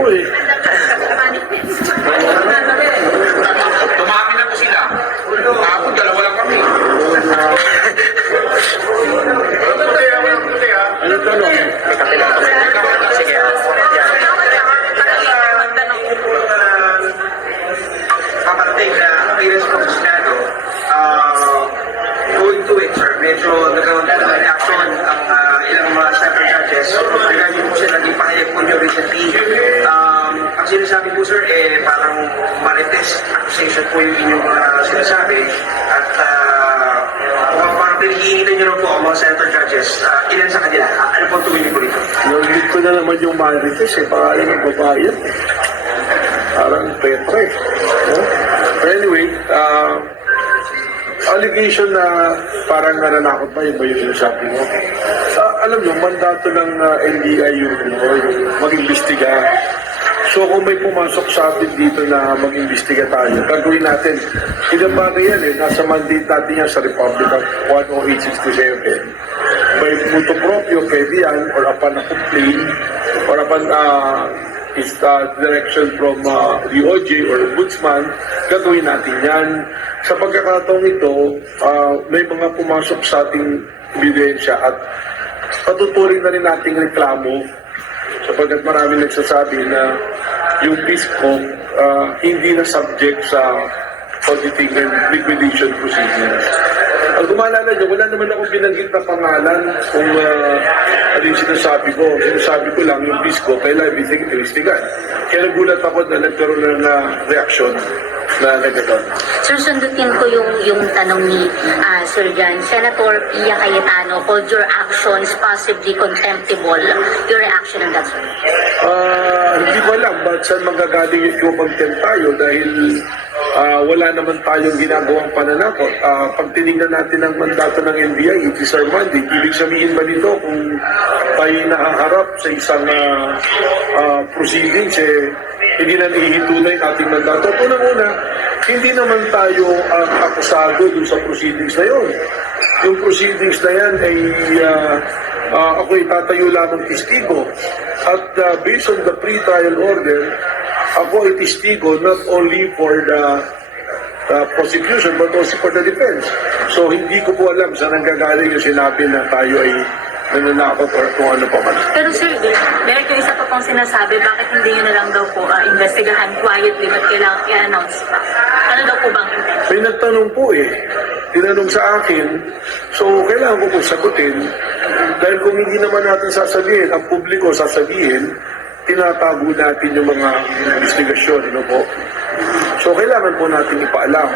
Uy, Tumami na po sila. Ako, dalawa lang kami. ano tanong? Sige. Kapatid na irresponsibilado, going to it, sir. Medyo nagkaroon po ng reaction ang ilang mga several judges. Regarding po sila naging pahayag po nyo recently. Ang sinasabi po, sir, parang marites accusation po yung inyong sinasabi. At parang pinag-iinitan nyo rin po ang mga senator judges. Ilan sa kanila? Ano po ang tumingin po rito? Naglit ko na naman yung marites pangalan ng babae yan. Parang Petra No? But anyway, allegation na parang nananakot ba yun ba yung sinasabi mo? Alam nyo, mandato ng NBI yung mag-imbestiga. So kung may pumasok sa atin dito na mag-imbestiga tayo, gagawin natin. Ilang bagay yan nasa mandate natin yan sa Republic Act 10867. May mutuo proprio, pwede yan, or upon a complaint, or upon is direction from DOJ or Ombudsman, gagawin natin yan. Sa pagkakataong ito, may mga pumasok sa ating ebidensya at patutuloy na rin nating reklamo sapagkat marami nagsasabi na yung PISCO hindi na subject sa auditing and liquidation proceedings. Ang gumalala nyo, wala naman akong binanggit na pangalan kung ano yung sinasabi ko. Sinasabi ko lang yung PISCO, kailangan investigan. Kaya nagulat ako na nagkaroon ng reaksyon na nagkakaroon. Sir, sundutin ko yung tanong ni Sir Jan. Senator Pia Cayetano called your actions possibly contemptible. Your reaction on that, sir? Hindi ko alam ba't saan magagaling yung contempt tayo dahil wala naman tayong ginagawang pananakot. Pag tinignan natin ang mandato ng NBI, it is our mandate. Ibig sabihin ba nito kung tayo nakaharap sa isang proceedings, hindi na ihitunay ating mandato. Unang-una, hindi naman tayo akusado dun sa proceedings na yun. Yung proceedings na yan ay ako itatayo lamang testigo. At based on the pre-trial order, ako ay testigo not only for the prosecution but also for the defense. So hindi ko po alam saan nanggagaling yung sinabi na tayo ay nananakot or kung ano pa man. Pero sir, meron yung isa pa pong sinasabi, bakit hindi nyo na lang daw po investigahan quietly, ba't kailangan i-announce pa? Ano daw po bang intention? May nagtanong po tinanong sa akin, so kailangan ko po sagutin dahil kung hindi naman natin sasabihin, ang publiko sasabihin, tinatago natin yung mga investigasyon, po? So kailangan po natin ipaalam.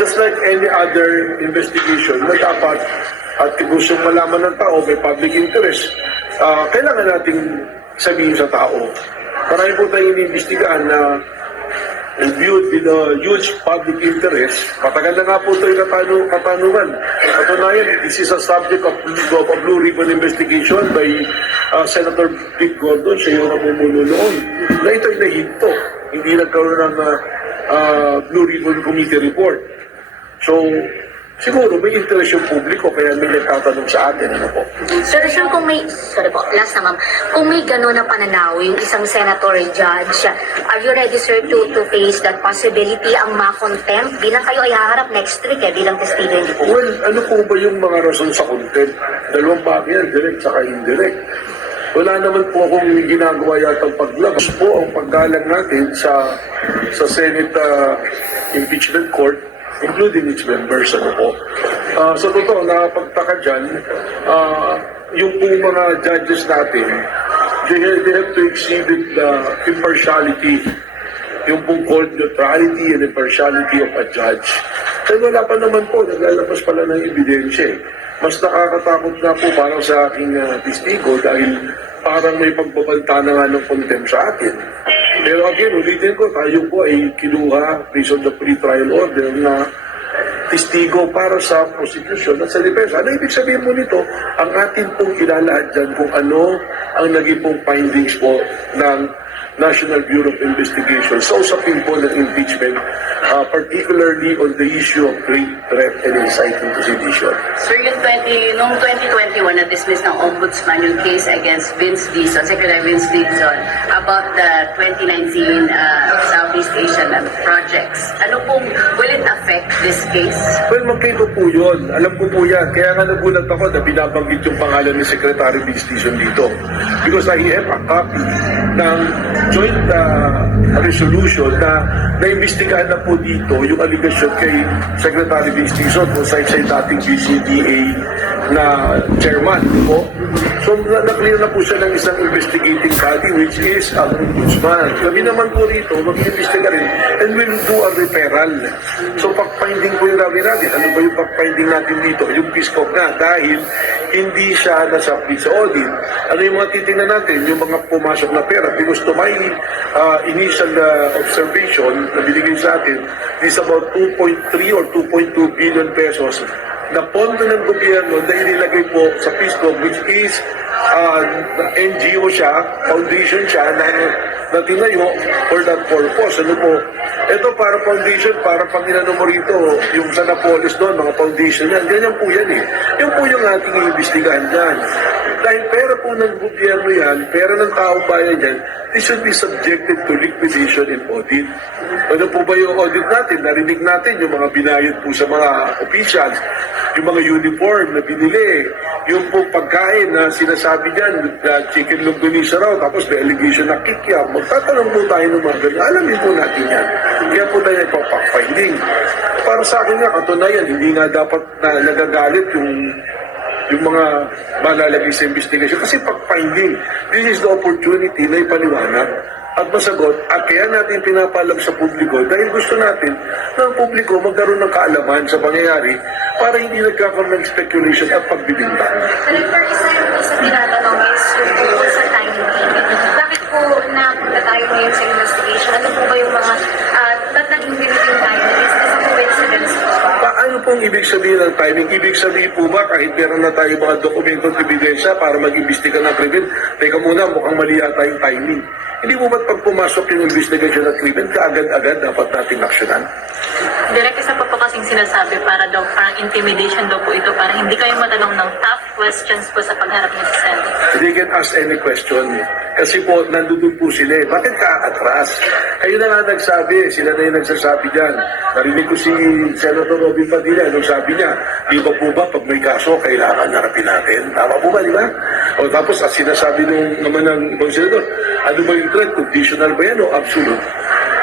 Just like any other investigation na dapat at gusto malaman ng tao, may public interest, kailangan natin sabihin sa tao. Marami po tayong iniimbestigahan na viewed with a huge public interest. Matagal na nga po ito yung katanungan. Katunayan, this is a subject of a Blue Ribbon investigation by Senator Dick Gordon. Siya yung namumuno noon. Na ito'y nahinto. Hindi nagkaroon ng Blue Ribbon Committee report. So, siguro may interest yung publiko kaya may nagtatanong sa atin. Ano po? Sir, kung may, sorry po, last na ma'am, kung may gano'n na pananaw, yung isang senator judge, are you ready, sir, to face that possibility ang ma-contempt bilang kayo ay haharap next week bilang testigo, hindi po? Well, ano po ba yung mga rason sa content? Dalawang bagay yan, direct saka indirect. Wala naman po akong ginagawa yatang paglabas po ang paggalang natin sa Senate Impeachment Court, including its members. Ano po. Sa totoo, nakapagtaka dyan, yung po mga judges natin, they have to exhibit the impartiality, yung pong called neutrality and impartiality of a judge. Kaya wala pa naman po, naglalabas pala ng ebidensya. Mas nakakatakot na po parang sa aking testigo dahil parang may pagbabanta na nga ng contempt sa atin. Pero again, ulitin ko, tayo po ay kinuha based on the pre-trial order na testigo para sa prosecution at sa defense. Ano ibig sabihin mo nito? Ang atin pong ilalahad dyan kung ano ang naging pong findings po ng National Bureau of Investigation sa usapin po ng impeachment, particularly on the issue of great threat and inciting to sedition. Sir, noong 2021 na-dismiss ng Ombudsman yung case against Vince Dizon, Secretary Vince Dizon, about the 2019 Southeast Asian projects. Ano pong, will it affect this case? Well, magkaiba po yun. Alam ko po yan. Kaya nga nagulat ako na binabanggit yung pangalan ni Secretary Vince Dizon dito. Because I have a copy ng joint resolution na naimbestigahan na po dito yung allegation kay Secretary Vince Dizon kung sa dating BCDA na chairman po. So, na-clear na po siya ng isang investigating body which is ang Ombudsman. Kami naman po rito, mag-iimbestiga rin and we'll do a referral. So, pag-finding po yung gawin natin. Ano ba yung pag-finding natin dito? Yung PISCOP na dahil hindi siya nasapli sa audit. Ano yung mga titingnan natin? Yung mga pumasok na pera. Because to my initial observation na binigay sa atin is about 2.3 or 2.2 billion pesos na pondo ng gobyerno na inilagay po sa PISCOP which is NGO siya, foundation siya na tinayo for that purpose. Ano po? Ito para foundation, para pang inano mo rito, yung sa Napolis doon, mga foundation yan. Ganyan po yan eh. Yan po yung ating iimbestigahan dyan. Dahil pera po ng gobyerno yan, pera ng taong bayan yan, it should be subjected to liquidation and audit. Ano po ba yung audit natin? Narinig natin yung mga binayad po sa mga officials, yung mga uniform na binili, yung po pagkain na sinasabi dyan, chicken longganisa raw, tapos may allegation na kikiam. Magtatanong po tayo ng mga ganyan. Alamin po natin yan. Kaya po tayo nagpapak-finding. Para sa akin nga, katunayan, hindi nga dapat na nagagalit yung mga malalagay sa investigation. Kasi pag-finding, this is the opportunity na ipaliwanag at masagot. At kaya natin pinapalam sa publiko dahil gusto natin na ang publiko magkaroon ng kaalaman sa pangyayari para hindi nagkakaroon ng speculation at pagbibintang. Senator, isa sa tinatanong is yung tungkol sa timing. Bakit po napunta tayo ngayon sa investigation? Ano po ba yung mga, ba't naging ganito yung timing? Is this a coincidence po? Paano pong ibig sabihin ng timing? Ibig sabihin po ba kahit meron na tayo mga dokumento at ebidensya para mag-imbestiga ng krimen, teka muna, mukhang mali yata yung timing. Hindi mo ba't pag pumasok yung investigation ng krimen, kaagad-agad dapat natin aksyonan? Direct, isa pa po kasing sinasabi para daw parang intimidation daw po ito para hindi kayo matanong ng tough questions po sa pagharap niyo sa Senate. They can ask any question. Kasi po, nandun po sila eh. Bakit ka atras? Kayo na nga nagsabi, sila na yung nagsasabi dyan. Narinig ko si Senator Robin Padilla, nung sabi niya, di ba po ba pag may kaso, kailangan harapin natin? Tama po ba, di ba? O tapos, sinasabi naman ng ibang senador, ano ba yung threat? Conditional ba yan o absolute?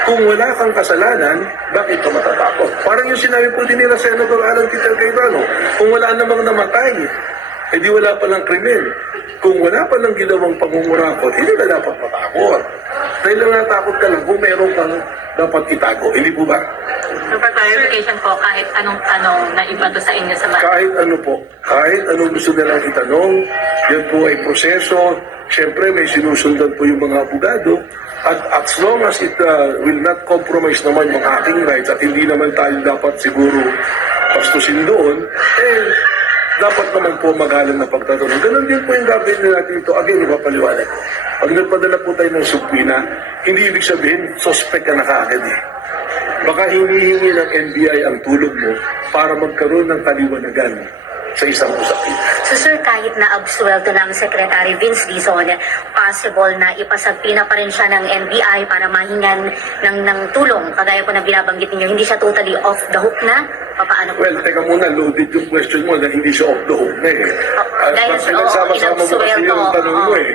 Kung wala kang kasalanan, bakit ka matatakot? Parang yung sinabi po din nila Senator Alan Peter Cayetano, kung wala namang namatay, di wala palang krimen. Kung wala palang ginawang pangungurakot, hindi ka dapat matakot. Dahil lang natakot ka lang kung meron kang dapat itago. Hindi po ba? So for clarification po, kahit anong tanong na iba to sa inyo sa mga Kahit ano po, kahit anong gusto nilang itanong, yan po ay proseso. Siyempre, may sinusundan po yung mga abogado. At as long as it will not compromise naman yung aking rights at hindi naman tayo dapat siguro pastusin doon, dapat naman po magalang na pagtatanong. Ganun din po yung gagawin natin ito. Again, ipapaliwanag. Pag nagpadala po tayo ng subpoena, hindi ibig sabihin, suspect ka na kaagad eh. Baka hinihingi ng NBI ang tulong mo para magkaroon ng kaliwanagan sa isang usapin. So sir, kahit na absuelto ng Secretary Vince Dizon, possible na ipasagpina pa rin siya ng NBI para mahingan ng tulong. Kagaya po na binabanggit ninyo, hindi siya totally off the hook na? Paano po? Well, teka muna, loaded yung question mo na hindi siya off the hook na eh. dahil sa Pinagsama-sama mo kasi inabsuelto. yung tanong mo eh.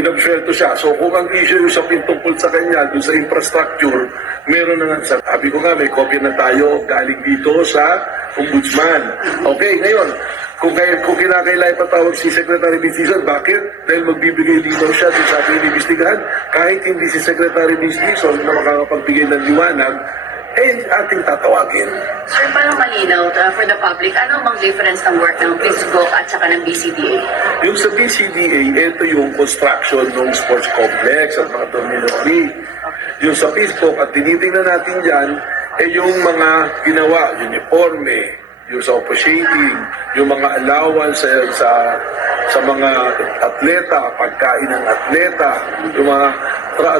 Inabsuelto siya. So kung ang issue yung sa tungkol sa kanya, doon sa infrastructure, meron na nga, sabi ko nga, may kopya na tayo galing dito sa Ombudsman. Okay, ngayon, kung kinakailangan patawag si Secretary Vince Dizon, bakit? Dahil magbibigay linaw siya doon sa ating inimbestigahan, kahit hindi si Secretary Vince Dizon na makakapagbigay ng liwanag, ating tatawagin. Sir, para malinaw for the public, ano bang difference ng work ng PISGO at saka ng BCDA? Yung sa BCDA, ito yung construction ng sports complex at mga terminology. Yung sa PISGO, at tinitingnan natin dyan, yung mga ginawa, uniforme, yung sa officiating, yung mga allowance sa sa mga atleta, pagkain ng atleta, yung mga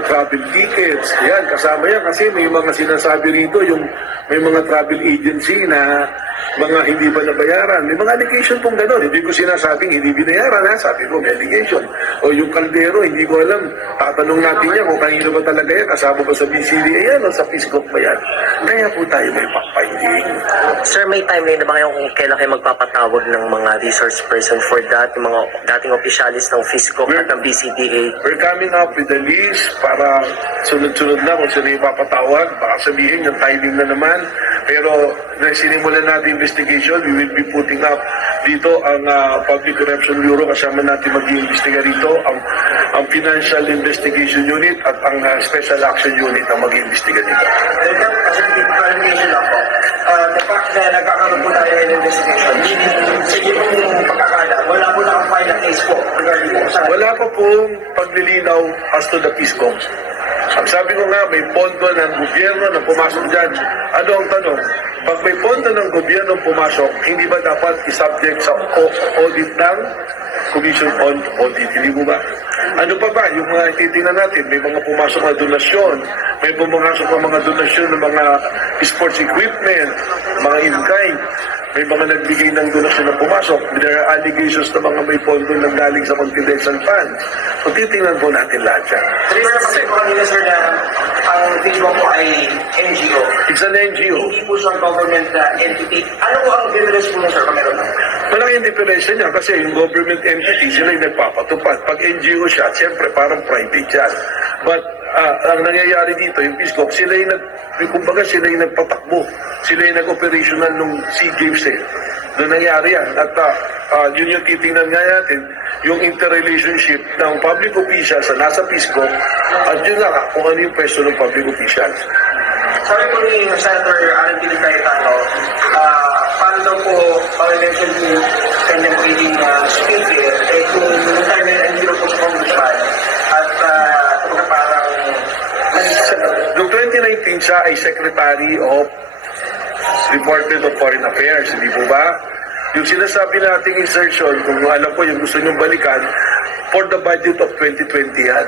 travel tickets, yan, kasama yan kasi may mga sinasabi rito, yung may mga travel agency na mga hindi ba nabayaran. May mga allegation pong gano'n. Hindi ko sinasabing hindi binayaran, ha? Sabi ko may allegation. O yung kaldero, hindi ko alam. Tatanong natin yan kung kanino ba talaga yan. Kasama ba sa BCDA yan o sa PISCOC ba yan? Kaya po tayo may fact-finding. Sir, may timeline na ba kayo kung kailan kayo magpapatawag ng mga resource person for that, yung mga dating opisyalis ng FISCOC at ng BCDA? We're coming up with a list para sunod-sunod na kung sino yung papatawag. Baka sabihin yung timing na naman. Pero na sinimulan natin investigation, we will be putting up dito ang Public Corruption Bureau, kasama natin mag-iimbestiga rito, ang Financial Investigation Unit at ang Special Action Unit ang mag-iimbestiga dito. Kasi clarification lang po. The fact na nagkakaroon po tayo ng investigation, sa inyong pagkakala, wala po na ang final case po regarding po sa... Wala pa pong paglilinaw as to the PISCOC. Ang sabi ko nga, may pondo ng gobyerno na pumasok dyan. Ano ang tanong? Pag may pondo ng gobyerno pumasok, hindi ba dapat isubject sa audit ng Commission on Audit? Hindi mo ba? Ano pa ba? Yung mga titingnan natin, may mga pumasok na donasyon, may pumasok na mga donasyon ng mga sports equipment, mga in-kind, may mga nagbigay ng donasyon na pumasok. There are allegations na mga may pondo nang galing sa confidential funds. So titingnan po natin lahat yan. Pero kasi po kanina sir na ang Facebook po ay NGO. It's an NGO. Hindi po siya government entity. Ano po ang difference po sir kung meron na? Malaking diferensya niya kasi yung government entity, sila yung nagpapatupad. Pag NGO siya, siyempre parang private yan. But ang nangyayari dito, yung PISCOC, sila sila yung nagpatakbo. Sila yung nag-operational nung SEA Games eh. Doon nangyari yan. At yun yung titingnan nga natin, yung interrelationship ng public officials sa nasa PISCOC at yun nga kung ano yung pwesto ng public officials. Sabi po ni Senator Alan Pili Cayetano, paano daw po mention yung kanyang pagiging speaker, kung noong time na hindi daw po sa congressman at parang Noong 2019 siya ay Secretary of Department of Foreign Affairs, hindi po ba? Yung sinasabi nating insertion, kung alam ko yung gusto niyong balikan, for the budget of 2020 yan,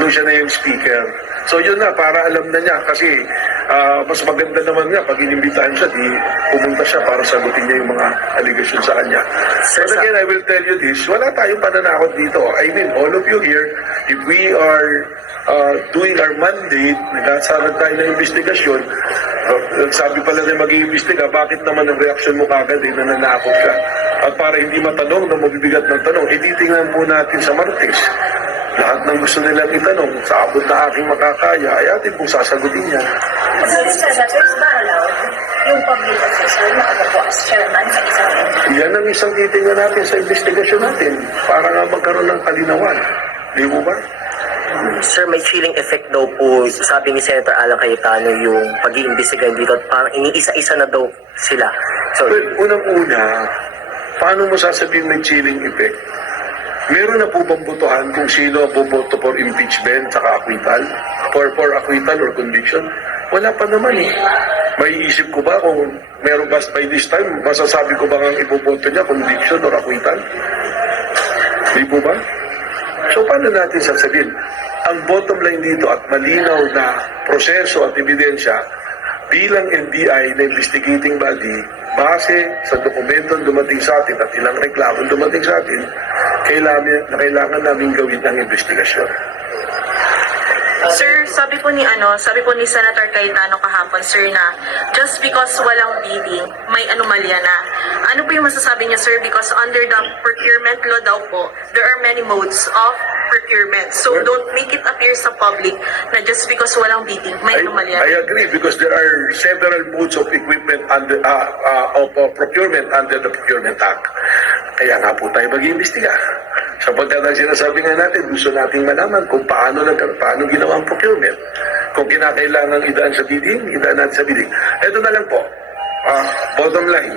nung siya na yung speaker. So yun na, para alam na niya, kasi mas maganda naman nga, pag inimbitahan siya, di pumunta siya para sagutin niya yung mga allegation sa kanya. Sir, But again, I will tell you this, wala tayong pananakot dito. I mean, all of you here, if we are doing our mandate, nagkasarad tayo ng investigasyon, sabi pala na mag-iimbestiga, bakit naman ang reaksyon mo kagad na nanakot ka? At para hindi matanong na mabibigat ng tanong, titingnan po natin sa Martes. Lahat ng gusto nilang itanong, sa abot na aking makakaya, ay atin pong sasagutin yan. Yung public official na ako as chairman sa isang Yan ang isang titingnan natin sa investigasyon natin para nga magkaroon ng kalinawan. Di mo ba? Sir, may chilling effect daw po, sabi ni Senator Alan Cayetano, yung pag-iimbestigahan dito at parang iniisa-isa na daw sila. So, Well, unang-una, paano mo sasabihin may chilling effect? Meron na po bang botohan kung sino ang boboto for impeachment saka acquittal? For acquittal or conviction? Wala pa naman eh. May isip ko ba kung meron ba by this time, masasabi ko ba ang iboboto niya, conviction or acquittal? Di po ba? So paano natin sasabihin? Ang bottom line dito at malinaw na proseso at ebidensya bilang NBI na investigating body, base sa dokumentong dumating sa atin at ilang reklamong dumating sa atin, kailangan namin gawin ang investigasyon. Sir, sabi po ni Senator Cayetano kahapon, sir, na just because walang bidding, may anomalya na. Ano po yung masasabi niya, sir? Because under the procurement law daw po, there are many modes of procurement. So don't make it appear sa public na just because walang bidding, may anomalya na. I agree because there are several modes of equipment under procurement under the Procurement Act. Kaya nga po tayo mag-iimbestiga. Sapagkat ang sinasabi nga natin, gusto nating malaman kung paano ginawa ang procurement. Kung kinakailangan idaan sa bidding, idaan natin sa bidding. Ito na lang po, bottom line,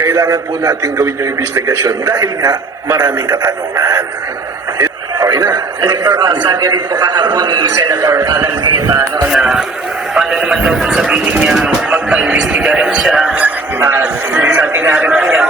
kailangan po natin gawin yung investigasyon dahil nga maraming katanungan. Okay na. Director, sabi rin po kahapon ni Senator Alan Cayetano na paano naman daw kung sabihin niya magpa-investiga rin siya. Sabi na rin po niya,